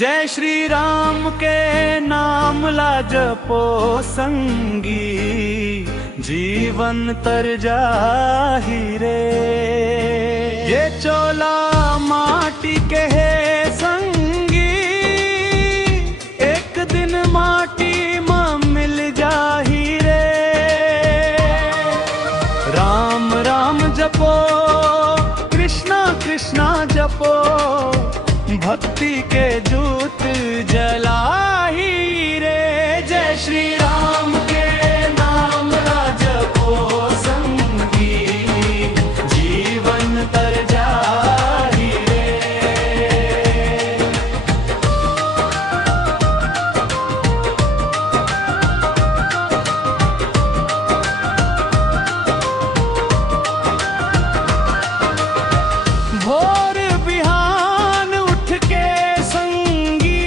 जय श्री राम के नाम ला जपो संगी, जीवन तर जाहि रे। ये चोला माटी के है संगी, एक दिन माटी में मिल जाहि रे। राम राम जपो, कृष्णा कृष्णा जपो, भक्ति के ज्योत जलाही रे। जय श्री राम के नाम ला जपो संगी, जीवन तर जाही रे। भोर बिहान उठ के संगी,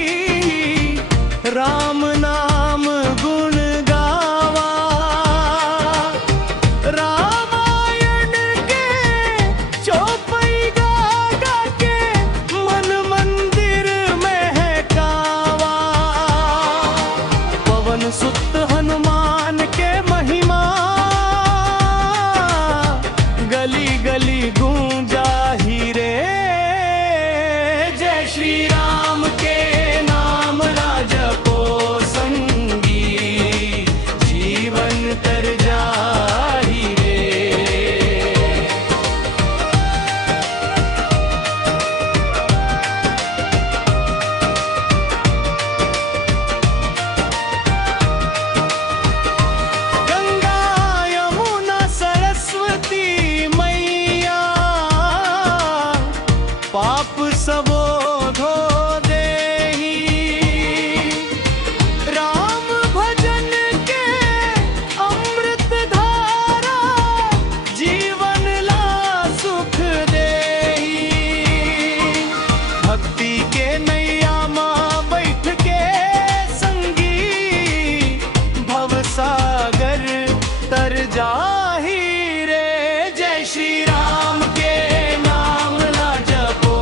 राम नाम गुण गावा। रामायण के चौपाई गा गा के मन मंदिर महकावा। पवन सुत हनुमान के महिमा, गली गली गूंजा ही रे। जय श्री राम के नाम ला जपो संगी, जीवन तर जाहि रे। गंगा यमुना सरस्वती मैया, पाप सबो धो देही। राम भजन के अमृत धारा, जीवन ला सुख देही। भक्ति के नैया माँ बैठ के संगी, भव सागर तर जाहि रे। जय श्री राम के नाम ला जपो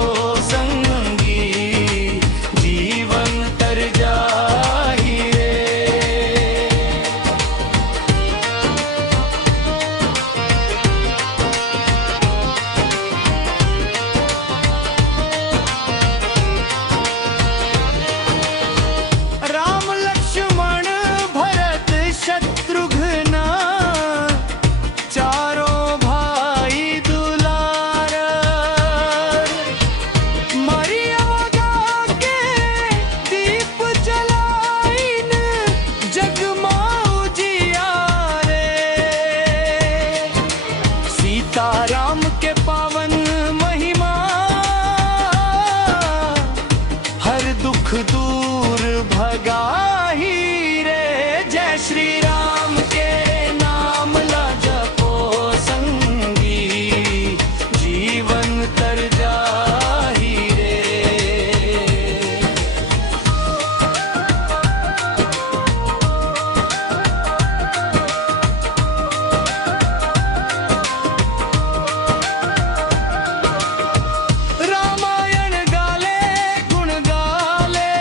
संगी, जीवन तर जाहि रे। राम लक्ष्मण भरत शत्रुघ्न, चारों भाई दुलार। मरिया के दीप जलाइन, जगमा उजियारे। सीताराम के पावन महिमा, हर दुख दूर भगाही रे। जय श्री राम के नाम ला जपो संगी, जीवन तर जाहि रे। रामायण गाले गुण गाले,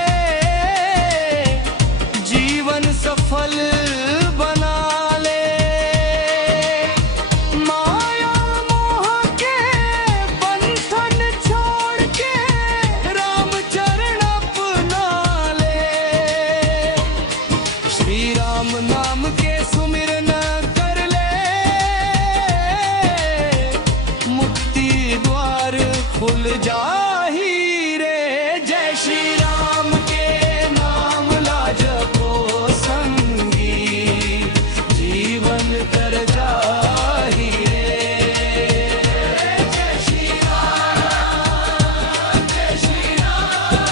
जीवन सफल बना ले। माया मोह के बंधन छोड़ के, राम चरण अपना ले। श्री राम नाम के सुमिरन कर ले, मुक्ति द्वार खुल जाहि रे। जय श्री राम के नाम ला जपो संगी, जीवन तर जाहि रे। जय श्री राम, जय श्री राम,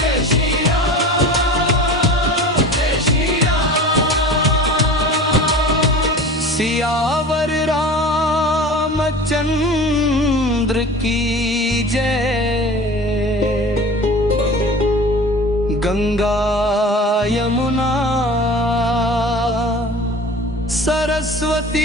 जय श्री राम, जय श्री राम। सियावर रामचंद्र की जय। गंगा यमुना सरस्वती